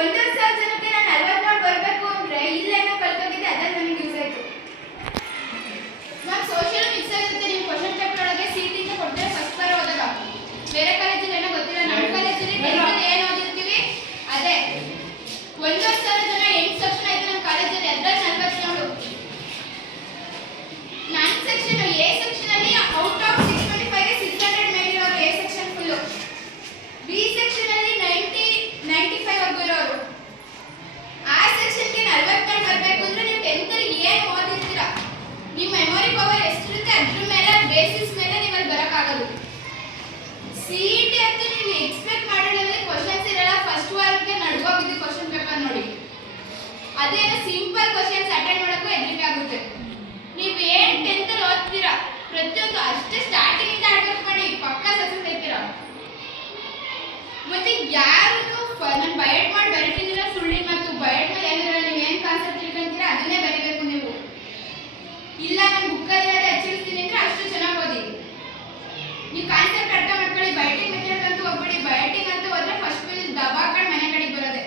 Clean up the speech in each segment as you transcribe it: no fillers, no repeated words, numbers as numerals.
1,000 ಜನಕ್ಕೆ ನಾನು 40 ನೋಟ್ ಬರಬೇಕು ಅಂದ್ರೆ ಇಲ್ಲೇನೋ ಕಲ್ತೋಗಿದ್ದೆ, ಅದ್ರಲ್ಲಿ ನನಗೆ ಯೂಸ್ ಆಯ್ತು. ಮ್ಯಾಮ್ ಸೋಷಿಯಲ್ ಮಿಕ್ಸ್ ಆಗಿರುತ್ತೆ. ನೀವು ಕ್ವಶನ್ ಪೇಪರ್ ಒಳಗೆ ಸೀಟಿಂದ ಕೊಡ್ತಾರೆ ಫಸ್ಟ್ ಬಾರ್ ಹೋದಾಗ. ಬೇರೆ ಕಾಲೇಜಲ್ಲಿ ಏನೋ ಗೊತ್ತಿಲ್ಲ, ನಮ್ಮ ಕಾಲೇಜಲ್ಲಿ 10th ಏನು ಓದಿರ್ತೀವಿ ಅದೇ. 1,000 ಜನ 8 ಸೆಕ್ಷನ್ ಆಯ್ತು ನಮ್ಮ ಕಾಲೇಜಲ್ಲಿ, ಅದ್ರಲ್ಲಿ 40 ನೋಡು. ನನ್ನ ಸೆಕ್ಷನ್ ಎ ಸೆಕ್ಷನ್ ಅಲ್ಲಿ ಔಟ್ ಆಫ್ 625 ಗೆ 600 ಮೇಲೆ ಇರೋರು A section full. B section ಅಲ್ಲಿ 95 ವರ್ಗು ಇರೋರು. ಆ ಸೆಕ್ಷನ್ಗೆ 40 ಮೇಲೆ ಬರಬೇಕು ಅಂದ್ರೆ ನೀವು 10th ಅಲ್ಲಿ ಏನು ಓದಿರ್ತೀರಾ, ನಿಮ್ಮ ಮೆಮೊರಿ ಪವರ್ ಎಷ್ಟಿರುತ್ತೆ ಅದ್ರ ಮೇಲೆ ಬೇಸಿಸ್ ಮೇಲೆ ನೀವು ಅಲ್ಲಿ ಬರೋಕ್ಕಾಗೋದು. CET ಅಂತ ನೀವು ಎಕ್ಸ್ಪೆಕ್ಟ್ ಮಾಡಿದ್ರೆ ಕ್ವಶನ್ಸ್ ಇರಲ್ಲ. ಫಸ್ಟ್ ವಾರಕ್ಕೆ ನಡ್ಗೋಗಿದ್ದು ಕ್ವಶನ್ ಪೇಪರ್ ನೋಡಿ, ಅದೇನೋ ಸಿಂಪಲ್ ಕ್ವಶನ್ಸ್ ಅಟೆಂಡ್ ಮಾಡೋಕ್ಕೂ ಹೆದರಿಕೆ ಆಗುತ್ತೆ. ನೀವೇನು 10th ಅಲ್ಲಿ ಓದ್ತೀರಾ ಪ್ರತಿಯೊಂದು ಅಷ್ಟೇ ಸ್ಟಾರ್ಟಿಂಗ್ ಇಂದ ಹಾರ್ಡ್ ವರ್ಕ್ ಮಾಡಿ ಪಕ್ಕಾ ಸಕ್ಸಸ್ ಆಗ್ತೀರಾ. ಮತ್ತೆ ಯಾರು ನಾನು ಬಯಟ್ ಮಾಡಿ ಬರೀತಿದ್ದೀರಾ ಸುಳ್ಳಿನ ಮಾತು. ಬಯಟ್ ಮೇಲೆ ಏನಿರಲ್ಲ, ನೀವು ಏನು ಕಾನ್ಸೆಪ್ಟ್ ತಿಳ್ಕೊಂತೀರಾ ಅದನ್ನೇ ಬರೀಬೇಕು ನೀವು. ಇಲ್ಲ ನಾನು ಬುಕ್ಕಲ್ಲಿ ಹಚ್ಚಿಡ್ತೀನಿ ಅಂದ್ರೆ ಅಷ್ಟು ಚೆನ್ನಾಗಿ ಓದಿ. ನೀವು ಕಾನ್ಸೆಪ್ಟ್ ಅರ್ಥ ಮಾಡ್ಕೊಳ್ಳಿ. ಬಯಟಿಂಗ್ ಮೆಥಡ್ ಅಂತೂ ಹೋಗ್ಬೇಡಿ. ಬಯಟಿಂಗ್ ಅಂತ ಹೋದ್ರೆ ಫಸ್ಟ್ ಪೇಜ್ ದಬಾಕೊಂಡು ಮನೆ ಕಡೆಗೆ ಬರೋದೆ.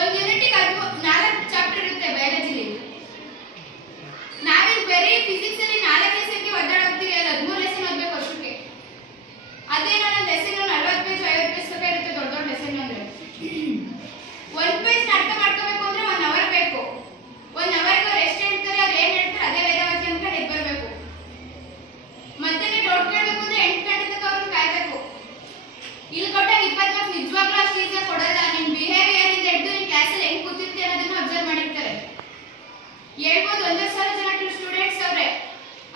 ಒಂದು ಯೂನಿಟಿಗೆ 4 ಚಾಪ್ಟರ್ ಇರುತ್ತೆ ಬಯಾಲಜಿಲಿ. ನಾವೀಗ ಬೇರೆ ಫಿಸಿಕ್ಸ್ ಅಲ್ಲಿ 4 ಲೆಸನ್ಗೆ ಒದ್ದಾಡೋಗ್ತೀವಿ, ಅಲ್ಲಿ 13 ಲೆಸನ್ ಓದಬೇಕು ವರ್ಷಕ್ಕೆ. ಅದೇನೋ ನನ್ನ ಲೆಸನ್ 40 ಪೇಜ್ 50 ಪೇಜ್ ತನಕ ಇರುತ್ತೆ ದೊಡ್ಡ ದೊಡ್ಡ ಲೆಸನ್ ಅಂದ್ರೆ. ಒಂದು ಪೇಜ್ ಅರ್ಥ ಮಾಡ್ಕೋಬೇಕು ಅಂದ್ರೆ 1 ಅವರ್ ಬೇಕು. 1 ಅವರ್ಗೆ ಅವ್ರು ಎಷ್ಟು ಹೇಳ್ತಾರೆ, ಅವ್ರು ಏನು ಹೇಳ್ತಾರೆ ಅದೇ ವೇದವಾಕ್ಯ ಅಂತ ಎದ್ದು ಬರಬೇಕು. ಮತ್ತೆ ನೀವು ಡೌಟ್ ಕೇಳಬೇಕು ಅಂದ್ರೆ 8 ಗಂಟೆ ತನಕ ಅವ್ರನ್ನ ಕಾಯಬೇಕು. ಇಲ್ಲಿ ಕೊಟ್ಟಾಗ 20 ಮಾರ್ಕ್ಸ್ ನಿಜವಾಗ್ಲೂ ಅಷ್ಟು ಈಸಿಯಾಗಿ ಕೊಡಲ್ಲ. ನಿಮ್ಮ ಬಿಹೇವಿಯರ್ ಇಂದ ಹಿಡಿದು ನಿಮ್ಮ ಕ್ಲಾಸಲ್ಲಿ ಹೆಂಗೆ ಕೂತಿರ್ತೀರ ಅನ್ನೋದನ್ನ ಅಬ್ಸರ್ವ್ ಮಾಡಿರ್ತಾರೆ. ಹೇಳ್ಬೋದು 1,000 ಜನ ಸ್ಟೂಡೆಂಟ್ಸ್ ಅವ್ರೆ,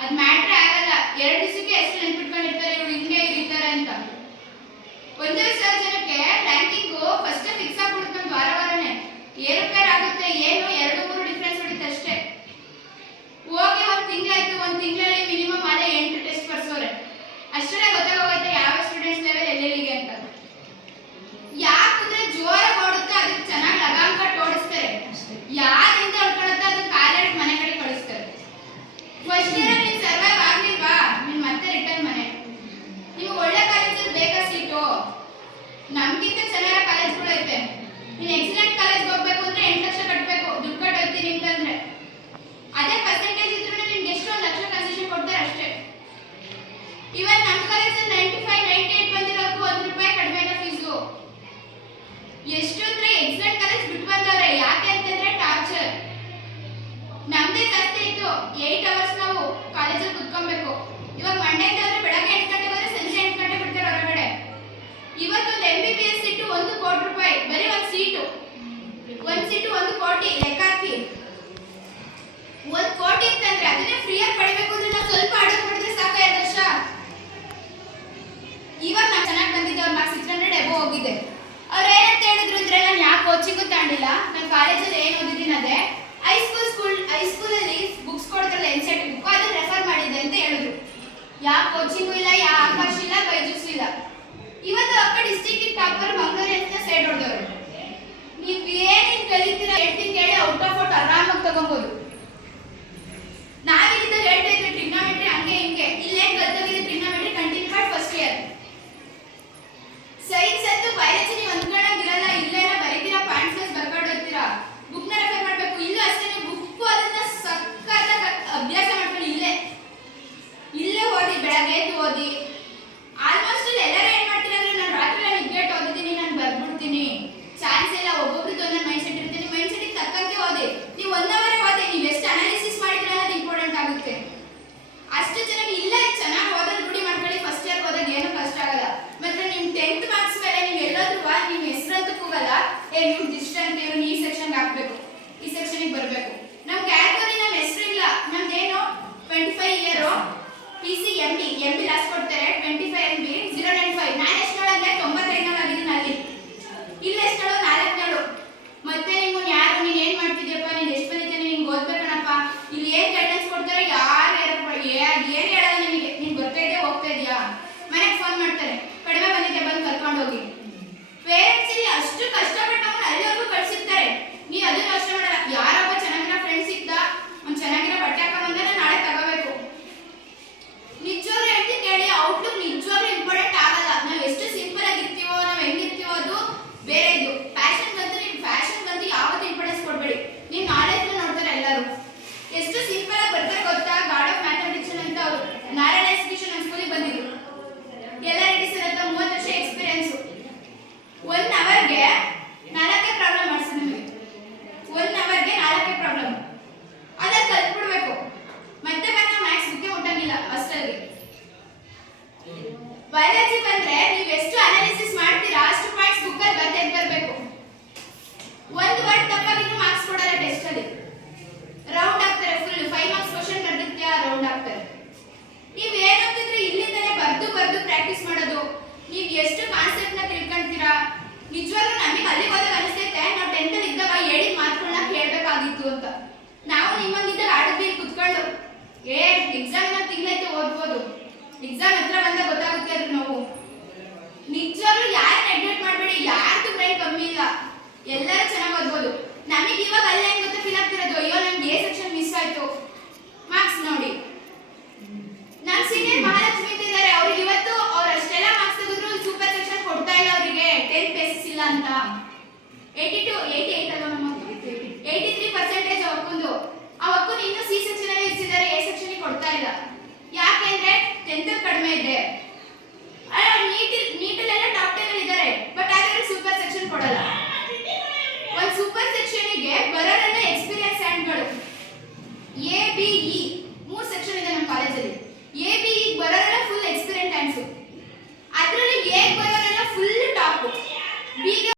ಅದು ಮ್ಯಾಟ್ರೇ ಆಗಲ್ಲ. 2 ದಿವಸಕ್ಕೆ ಎಷ್ಟು ನೆನ್ಪಿಟ್ಕೊಂಡಿರ್ತಾರೆ ಇವ್ರು ಹಿಂಗೆ ಇರ್ತಾರೆ ಅಂತ. 1,000 ಜನಕ್ಕೆ ರ್ಯಾಂಕಿಂಗು ಫಸ್ಟ್ ಫಿಕ್ಸ್ ಆಗ್ಬಿಡುತ್ತೆ. ಒಂದು ವಾರನೇ ಏರುಪೇರು ಆಗುತ್ತೆ. ಏನು 2-3 ಡಿಫ್ರೆನ್ಸ್ ಹೊಡಿತೆ ಅಷ್ಟೇ. ಹೋಗಿ 1 ತಿಂಗಳಾಯ್ತು, 1 ತಿಂಗಳಲ್ಲಿ ಮಿನಿಮಮ್ ಅದೇ 8 ಟೆಸ್ಟ್ ಬರ್ಸೋರೆ. ಅಷ್ಟರಲ್ಲೇ ಗೊತ್ತಾಗೋಗುತ್ತೆ ಯಾವ ಸ್ಟೂಡೆಂಟ್ಸ್ ಲೆವೆಲ್ ಎಲ್ಲೆಲ್ಲಿಗೆ ಅಂತ. ಯಾಕಂದ್ರೆ ಜೋರಾಗಿ ಓಡುತ್ತೆ ಅದಕ್ಕೆ ಚೆನ್ನಾಗಿ ಲಗಾಮ್ ಕಟ್ಟು ಓಡಿಸ್ತಾರೆ. ಯಾರಿಂದ ಹೊಡ್ಕೊಳುತ್ತೆ ಅದಕ್ಕೆ ಕಾಲೇಜ್ ಮನೆ ಕಡೆ ಕಳಿಸ್ತಾರೆ. ಫಸ್ಟ್ ಇಯರ್ ನೀವು ಸರ್ವೈವ್ ಆಗ್ಲಿಲ್ವಾ, ನೀವು ಮತ್ತೆ ರಿಟರ್ನ್ ಮನೆ. ನೀವು ಒಳ್ಳೆ ಕಾಲೇಜಲ್ಲಿ ಬೇಕಾ ಸೀಟು? ನಮ್ಗಿಂತ ಚೆನ್ನಾಗಿರೋ ಕಾಲೇಜ್ಗಳು ಐತೆ. ನೀನು ಎಕ್ಸಲೆಂಟ್ ಕಾಲೇಜ್ಗೆ ಹೋಗ್ಬೇಕು ಅಂದ್ರೆ 8 ಲಕ್ಷ ಕಟ್ಟಬೇಕು, ದುಡ್ಡು ಕಟ್ಟು ಹೋಗ್ತೀನಿ ಅಂತಂದ್ರೆ. ಅದೇ ಪರ್ಸೆಂಟೇಜ್ ಇದ್ರೂ ನಿಮ್ಗೆ ಎಷ್ಟು 1 ಲಕ್ಷ ಕನ್ಸೆಷನ್ ಕೊಡ್ತಾರೆ ಅಷ್ಟೇ. ಇವತ್ತು ನಮ್ಮ ಕಾಲೇಜಲ್ಲಿ 95, 98 ಬಂದಿರೋಕ್ಕೂ 1 ರೂಪಾಯಿ ಕಡಿಮೆ ಇಲ್ಲ ಫೀಸು. ಎಷ್ಟು ಅಂದ್ರೆ ಎಕ್ಸಲೆಂಟ್ ಕಾಲೇಜ್ ಬಿಟ್ಟು ಬಂದವ್ರೆ. ಯಾಕೆ ಅಂತಂದ್ರೆ ಟಾರ್ಚರ್. ನಮ್ದೇ ಜಾಸ್ತಿ ಇತ್ತು. 8 ಅವರ್ಸ್ ನಾವು ಕಾಲೇಜಲ್ಲಿ ಕುತ್ಕೊಬೇಕು. ಇವಾಗ ಮಂಡ್ಯದಿಂದ ಅಂದ್ರೆ ಬೆಳಗ್ಗೆ 8 ಗಂಟೆ ಬಂದ್ರೆ ಸಂಜೆ 8 ಗಂಟೆ ಬಿಡ್ತಾರೆ ಹೊರಗಡೆ. ಇವತ್ತು ಒಂದು MBBS ಸೀಟು 1 ಕೋಟಿ ರೂಪಾಯಿ, ಬರೀ ಒಂದು ಸೀಟು 1 ಕೋಟಿ. ಲೆಕ್ಕ ಹಾಕಿ 1 ಕೋಟಿ ಅಂತಂದ್ರೆ ಅದನ್ನೇ ಫ್ರೀಯಾಗಿ ಪಡಿಬೇಕು ಅಂದ್ರೆ ನಾವು ಸ್ವಲ್ಪ ಅಡಗು ಮಾಡಿದ್ರೆ ಸಾಕು 2 ವರ್ಷ. ಇವಾಗ ನಾವು ಚೆನ್ನಾಗಿ ಬಂದಿದ್ದೆ, ಅವ್ರ ಮಾರ್ಕ್ಸ್ 600 ಎಬೋ ಹೋಗಿದೆ. ಅವ್ರು ಏನಂತ ಹೇಳಿದ್ರು ಅಂದ್ರೆ ನಾನು ಯಾವ ಕೋಚಿಂಗು ತಗೊಂಡಿಲ್ಲ, ನಾನು ಕಾಲೇಜಲ್ಲಿ ಏನು ಓದಿದ್ದೀನಿ ಅದೇ. ಹೈಸ್ಕೂಲಲ್ಲಿ ಬುಕ್ಸ್ ಕೊಡ್ತಾರಲ್ಲ NCERT ಬುಕ್, ಅದನ್ನ ರೆಫರ್ ಮಾಡಿದ್ದೆ ಅಂತ ಹೇಳಿದ್ರು. ಯಾವ ಕೋಚಿಂಗು ಇಲ್ಲ, ಯಾವ ಆಕಾಶ ಇಲ್ಲ, ಬೈಜೂಸ್ ಇಲ್ಲ. ಇವತ್ತು ಅಕ್ಕ ಡಿಸ್ಟ್ರಿಕ್ಟ್ ಟಾಪರ್ ಮಂಗಳೂರು ಅಂತ ಸೈಡ್ ಹೊಡೆದವರು. ನೀವು ಏನೇನು ಕಲಿತೀರಾ ಹೇಳ್ತೀನಿ ಕೇಳಿ ಔಟ್ ಆಫ್ ಔಟ್ ಆರಾಮಾಗಿ ತಗೊಬೋದು. ನಾವಿಲ್ಲಿದ್ದಾಗ ಹೇಳ್ತಾ ಇದ್ವಿ ಟ್ರಿಗ್ನೋಮೆಟ್ರಿ ಹಂಗೆ ಹಿಂಗೆ. ಇಲ್ಲೇನು ಕಲ್ತೋಗಿದೆ ಟ್ರಿಗ್ನೋಮೆಟ್ರಿ ಕಂಟಿನ್ಯೂ ಮಾಡಿ ಫಸ್ಟ್ ಇಯರ್. ಸೈನ್ಸ್ ಅಂತೂ ಬಯಾಲಜಿ ನೀವು ಅಂದ್ಕೊಂಡಾಗಿರಲ್ಲ. ಇಲ್ಲೇನೋ ಬರೀತೀರಾ, ಪಾಯಿಂಟ್ಸ್ ವೈಸ್ ಬರ್ಕೊಂಡು ಹೋಗ್ತೀರಾ, ಬುಕ್ನ ರೆಫರ್ ಮಾಡಬೇಕು. ಇಲ್ಲೂ ಅಷ್ಟೇ, ನೀವು ಬುಕ್ಕು ಅದನ್ನ ಸಕ್ಕತ್ತಾಗಿ ಅಭ್ಯಾಸ ಮಾಡ್ಕೊಂಡು ಇಲ್ಲೇ ಓದಿ, ಬೆಳಗ್ಗೆ ಎದ್ದು ಓದಿ. ಆಲ್ಮೋಸ್ಟ್ ಎಲ್ಲರೂ ಏನು ಮಾಡ್ತೀರಾ ಅಂದ್ರೆ ನಾನು ರಾತ್ರಿ ನಿದ್ಗೆಟ್ಟು ಓದಿದ್ದೀನಿ, ನಾನು ಬರ್ಬಿಡ್ತೀನಿ, ಚಾನ್ಸ್ ಇಲ್ಲ. ಒಬ್ಬೊಬ್ರದ್ದು ಒಂದೊಂದು ಮೈಂಡ್ ಸೆಟ್ ಇರುತ್ತೆ. ನಿಮ್ಮ ಮೈಂಡ್ ಸೆಟ್ಗೆ ತಕ್ಕಂತೆ ಓದಿ. ನೀವು 1 ಅವರೇ ಓದಿ, ನೀವು ಎಷ್ಟು ಅನಾಲಿಸಿಸ್ ಮಾಡಿದ್ರೆ ಅನ್ನೋದು ಇಂಪಾರ್ಟೆಂಟ್ ಆಗುತ್ತೆ. ಅಷ್ಟು ಚೆನ್ನಾಗಿ ಇಲ್ಲ ಚೆನ್ನಾಗಿ ಓದೋದು ರೂಢಿ ಮಾಡ್ಕೊಳ್ಳಿ. ಫಸ್ಟ್ ಇಯರ್ ಹೋದಾಗ ಏನೂ ಕಷ್ಟ ಆಗಲ್ಲ. ಮತ್ತೆ ನಿಮ್ಮ 10th ಮಾರ್ಕ್ಸ್ ಮೇಲೆ ನೀವು ಎಲ್ಲೋದ್ರೂ ನಿಮ್ಮ ಹೆಸರಂತೂ ಕೂಗಲ್ಲ. ನೀವು ಡಿಸ್ಟೆಂಟ್ ಇವ್ರು ಈ ಸೆಕ್ಷನ್ಗೆ ಹಾಕಬೇಕು, ಈ ಸೆಕ್ಷನ್ಗೆ ಬರಬೇಕು. ನಮ್ಮ ಕ್ಯಾಟಗರಿ ನಮ್ಮ ಹೆಸರು ಇಲ್ಲ. ನಮ್ದೇನು 25 ಇಯರು PC MB ಲಾಸ್ಟ್ ಕೊಡ್ತಾರೆ. 25 MB 095. ನಾನು ಎಷ್ಟು ನೋಡಂದ್ರೆ 95 ಆಗಿದ್ದೀನಿ ಅಲ್ಲಿ. ಇಲ್ಲಿ ಎಷ್ಟು ನೋಡೋ 4 ಮತ್ತೆ ನಿಮ್ಮನ್ನು ಯಾರು ನೀನು ಏನು ಮಾಡ್ತಿದ್ಯಪ್ಪ, ನೀನು ಎಷ್ಟು ಬಂದಿದ್ದೆ, ನೀನು ಓದ್ಬೇಕಣಪ್ಪ, ಇಲ್ಲಿ ಏನು ಗೈಡೆನ್ಸ್ ಕೊಡ್ತಾರೆ ಯಾರು ಏನು ಹೇಳಲ್ಲ ನಿಮಗೆ. ನೀನು ಬರ್ತಾ ಇದೆಯಾ ಹೋಗ್ತಾ ಇದೆಯಾ, ಮನೆಗೆ ಫೋನ್ ಮಾಡ್ತಾರೆ ಕಡಿಮೆ ಬಂದಿದ್ದೆ ಬಂದು ಕರ್ಕೊಂಡು ಹೋಗಿ. ಪೇರೆಂಟ್ಸ್ ಇಲ್ಲಿ ಅಷ್ಟು ಕಷ್ಟಪಟ್ಟು ನಮ್ಮನ್ನು ಅಲ್ಲಿವರೆಗೂ ಕಳಿಸಿರ್ತಾರೆ. ನೀವು ಅದನ್ನು ಅಷ್ಟೇ ಮಾಡಲ್ಲ. ಯಾರೊಬ್ಬ ಚೆನ್ನಾಗಿರೋ ಫ್ರೆಂಡ್ಸ್ ಸಿಗ್ದ, ಒಂದು ಚೆನ್ನಾಗಿರೋ ಬಟ್ಟೆ ಹಾಕೊಂಡ್ ಬಂದ್ರೆ ನಾಳೆ ತಗೋಬೇಕು. ನಿಜವಾಗ್ಲೂ ಹೇಳ್ತೀನಿ ಕೇಳಿ. ಎಕ್ಸಾಮ್ ಹತ್ರ ಬಂದಾಗ ಗೊತ್ತಾಗುತ್ತೆ ಅದ್ರ ನೋವು. ನಿಜವಾಗ್ಲೂ ಯಾರು ನೆಗ್ಲೆಕ್ಟ್ ಮಾಡಬೇಡಿ, ಯಾರ್ದು ಬ್ರೈನ್ ಕಮ್ಮಿ ಇಲ್ಲ, ಎಲ್ಲರೂ ಚೆನ್ನಾಗಿ ಓದ್ಬೋದು. ನಮಗೆ ಇವಾಗ ಅಲ್ಲ ಹೆಂಗ್ ಗೊತ್ತಾ ಫೀಲ್ ಆಗ್ತಿರೋದು, ಅಯ್ಯೋ ನಮ್ಗೆ ಎ ಸೆಕ್ಷನ್ ಮಿಸ್ ಆಯ್ತು ಮಾರ್ಕ್ಸ್ ನೋಡಿ. ನನ್ನ ಸೀನಿಯರ್ ಮಹಾಲಕ್ಷ್ಮಿ ಅಂತ ಇದ್ದಾರೆ, ಅವ್ರಿಗೆ ಇವತ್ತು ಅವ್ರು ಅಷ್ಟೆಲ್ಲ ಮಾರ್ಕ್ಸ್ ತೆಗೆದ್ರು ಸೂಪರ್ ಸೆಕ್ಷನ್ ಕೊಡ್ತಾ ಇಲ್ಲ ಅವರಿಗೆ, 10 ಬೇಸಿಸ್ ಇಲ್ಲ ಅಂತ. 88 ಅಲ್ವಾ ನಮ್ಮ 83% ಅವಕ್ಕೊಂದು. ಆ ಅಕ್ಕನ ಇನ್ನೂ ಸಿ ಸೆಕ್ಷನ್ ಅಲ್ಲಿ ಇರಿಸಿದ್ದಾರೆ, ಎ ಸೆಕ್ಷನ್ ಕೊಡ್ತಾ ಇಲ್ಲ. ಯಾಕೆಂದ್ರೆ 10th ಕಡಿಮೆ ಇದೆ. ನೀಟಲ್ಲೆಲ್ಲ ಟಾಪ್ 10 ಅಲ್ಲಿ ಇದ್ದಾರೆ, ಬಟ್ ಆದ್ರೆ ಸೂಪರ್ ಸೆಕ್ಷನ್ ಕೊಡಲ್ಲ. ಒಂದು ಸೂಪರ್ ಸೆಕ್ಷನ್ಗೆ ಬರೋರೆಲ್ಲ ಎಕ್ಸ್ಪೀರಿಯನ್ಸ್ ಹ್ಯಾಂಡ್ಗಳು. ಎ ಬಿ ಇ 3 ಸೆಕ್ಷನ್ ಇದೆ ನಮ್ಮ ಕಾಲೇಜಲ್ಲಿ. ಎ ಬಿ ಇ ಬರೋರೆಲ್ಲ ಫುಲ್ ಎಕ್ಸ್ಪೀರಿಯನ್ಸ್ ಹ್ಯಾಂಡ್ಸು.